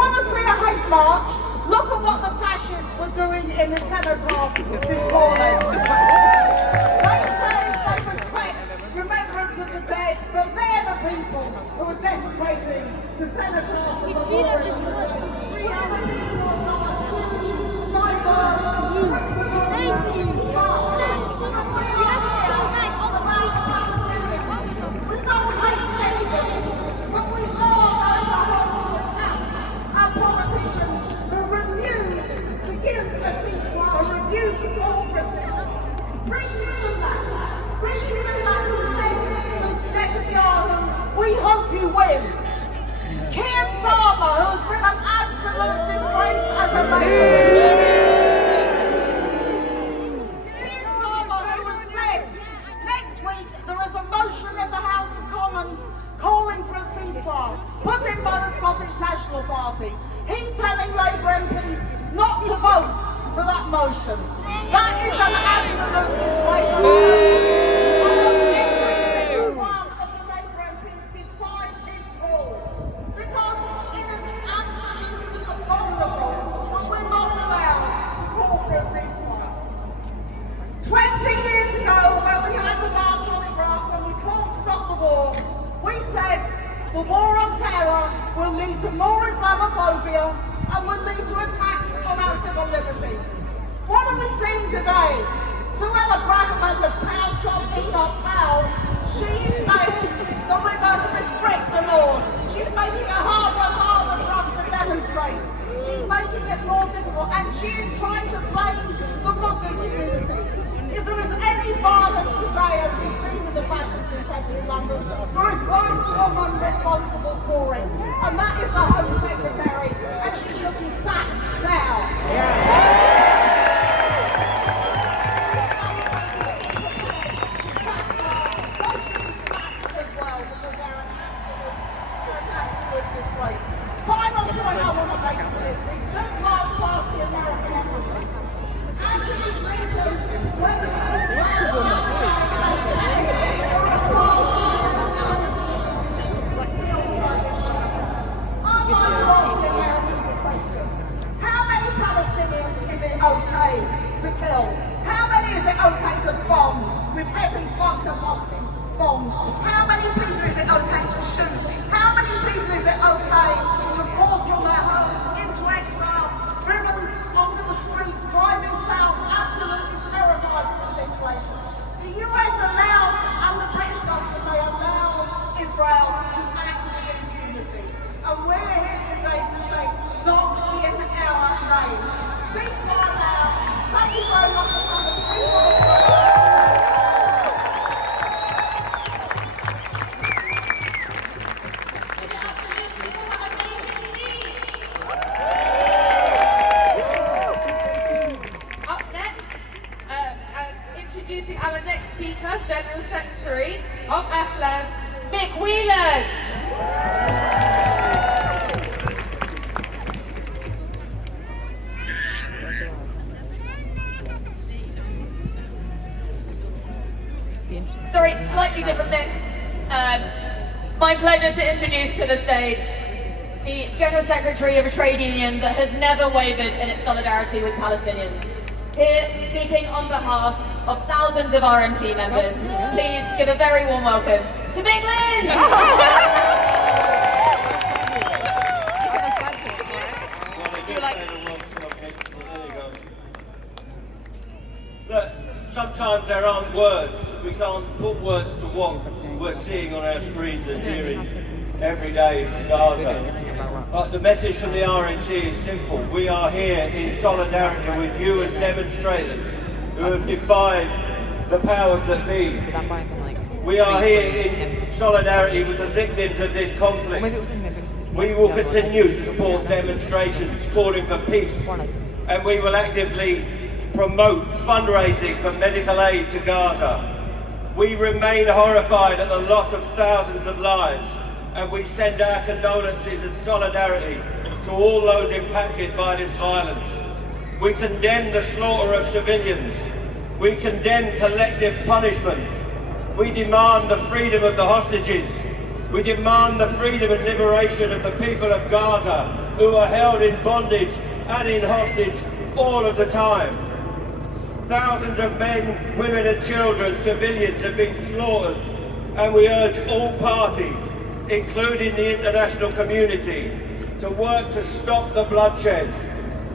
want to see a hate march? Look at what the fascists were doing in the cenotaph this morning. They say they respect remembrance of the dead, but they're the people who are desecrating the cenotaph of the memorial of the dead. We are the people who are a huge, diverse, principled, and we are about the Palestinians. We don't hate anybody, but we are going to hold to account our politicians who refuse to give a ceasefire, who refuse to call for a ceasefire. Rishi Sunak who said to Netanyahu, we hope you win. Keir Starmer, who has been an absolute disgrace as a Labour. Keir Starmer, who has said next week there is a motion in the House of Commons calling for a ceasefire, put in by the Scottish National Party. He's telling Labour MPs not to vote for that motion. That is an absolute disgrace. Every single one of the Labour MPs defies his call because it is absolutely abominable that we're not allowed to call for a ceasefire. 20 years ago, when we had the march on Iraq, when we called Stop the War, we said the war on terror will lead to more Islamophobia and will lead to attacks on our civil liberties. What are we seeing today? Suella Braverman, the pouch of Enoch Powell, she is saying that we're going to restrict the laws. She's making it harder and harder for us to demonstrate. She's making it more difficult, and she is trying to blame the Muslim community. If there is any violence today, as we've seen with the fascists in central London, there is one woman responsible for it, and that is the Home Secretary, and she should be sacked now. Final point I want to make is this: we just marched past the American embassy. Actually, Lincoln went to I'd like to ask the Americans a question. How many Palestinians is it okay to kill? How many is it okay to bomb with heavy vodka bombs? How many people is it okay to shoot? How many people is it okay to force from their homes into exile, driven onto the streets, driving south, absolutely terrified of the situation? The US allows, and the British government, they allow Israel to act with impunity. And we're here today to say, not in our name. Ceasefire now. Thank you very much for coming. Introducing our next speaker, General Secretary of ASLAF, Mick Whelan. Sorry, slightly different Mick. My pleasure to introduce to the stage the General Secretary of a trade union that has never wavered in its solidarity with Palestinians. Here, speaking on behalf of thousands of RMT members, please give a very warm welcome to Mick Lynn! Look, sometimes there aren't words. We can't put words to what we're seeing on our screens and hearing every day from Gaza. But the message from the RNG is simple. We are here in solidarity with you as demonstrators who have defied the powers that be. We are here in solidarity with the victims of this conflict. We will continue to support demonstrations calling for peace, and we will actively promote fundraising for medical aid to Gaza. We remain horrified at the loss of thousands of lives, and we send our condolences and solidarity to all those impacted by this violence. We condemn the slaughter of civilians. We condemn collective punishment. We demand the freedom of the hostages. We demand the freedom and liberation of the people of Gaza who are held in bondage and in hostage all of the time. Thousands of men, women and children, civilians, have been slaughtered, and we urge all parties, including the international community, to work to stop the bloodshed.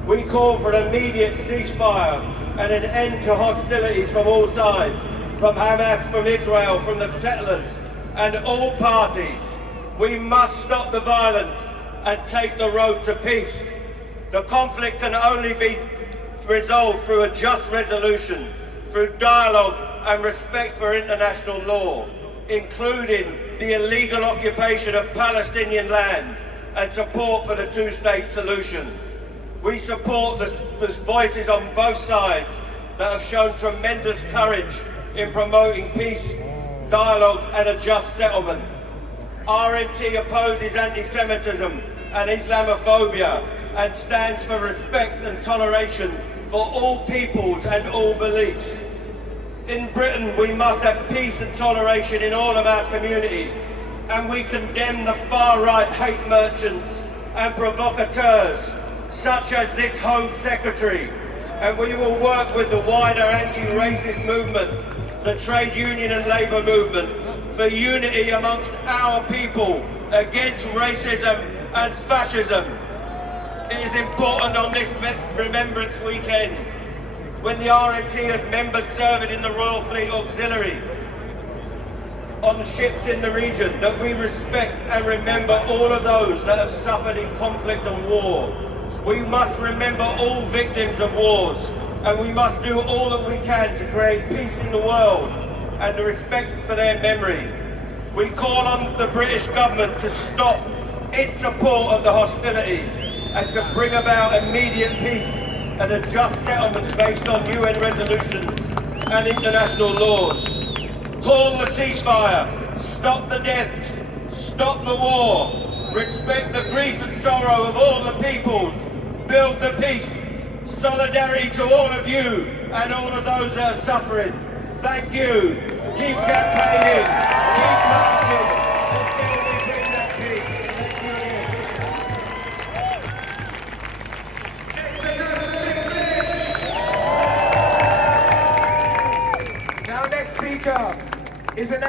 We call for an immediate ceasefire and an end to hostilities from all sides, from Hamas, from Israel, from the settlers, and all parties. We must stop the violence and take the road to peace. The conflict can only be resolved through a just resolution, through dialogue and respect for international law, including the illegal occupation of Palestinian land and support for the two-state solution. We support the voices on both sides that have shown tremendous courage in promoting peace, dialogue and a just settlement. RMT opposes anti-Semitism and Islamophobia and stands for respect and toleration for all peoples and all beliefs. In Britain, we must have peace and toleration in all of our communities, and we condemn the far-right hate merchants and provocateurs, such as this Home Secretary, and we will work with the wider anti-racist movement, the trade union and labour movement, for unity amongst our people against racism and fascism. It is important on this Remembrance Weekend, when the RMT has members serving in the Royal Fleet Auxiliary on ships in the region, that we respect and remember all of those that have suffered in conflict and war. We must remember all victims of wars, and we must do all that we can to create peace in the world and the respect for their memory. We call on the British government to stop its support of the hostilities and to bring about immediate peace and a just settlement based on UN resolutions and international laws. Call the ceasefire, stop the deaths, stop the war, respect the grief and sorrow of all the peoples, build the peace, solidarity to all of you and all of those that are suffering. Thank you. Keep campaigning, keep marching until we bring that peace. Now next speaker is another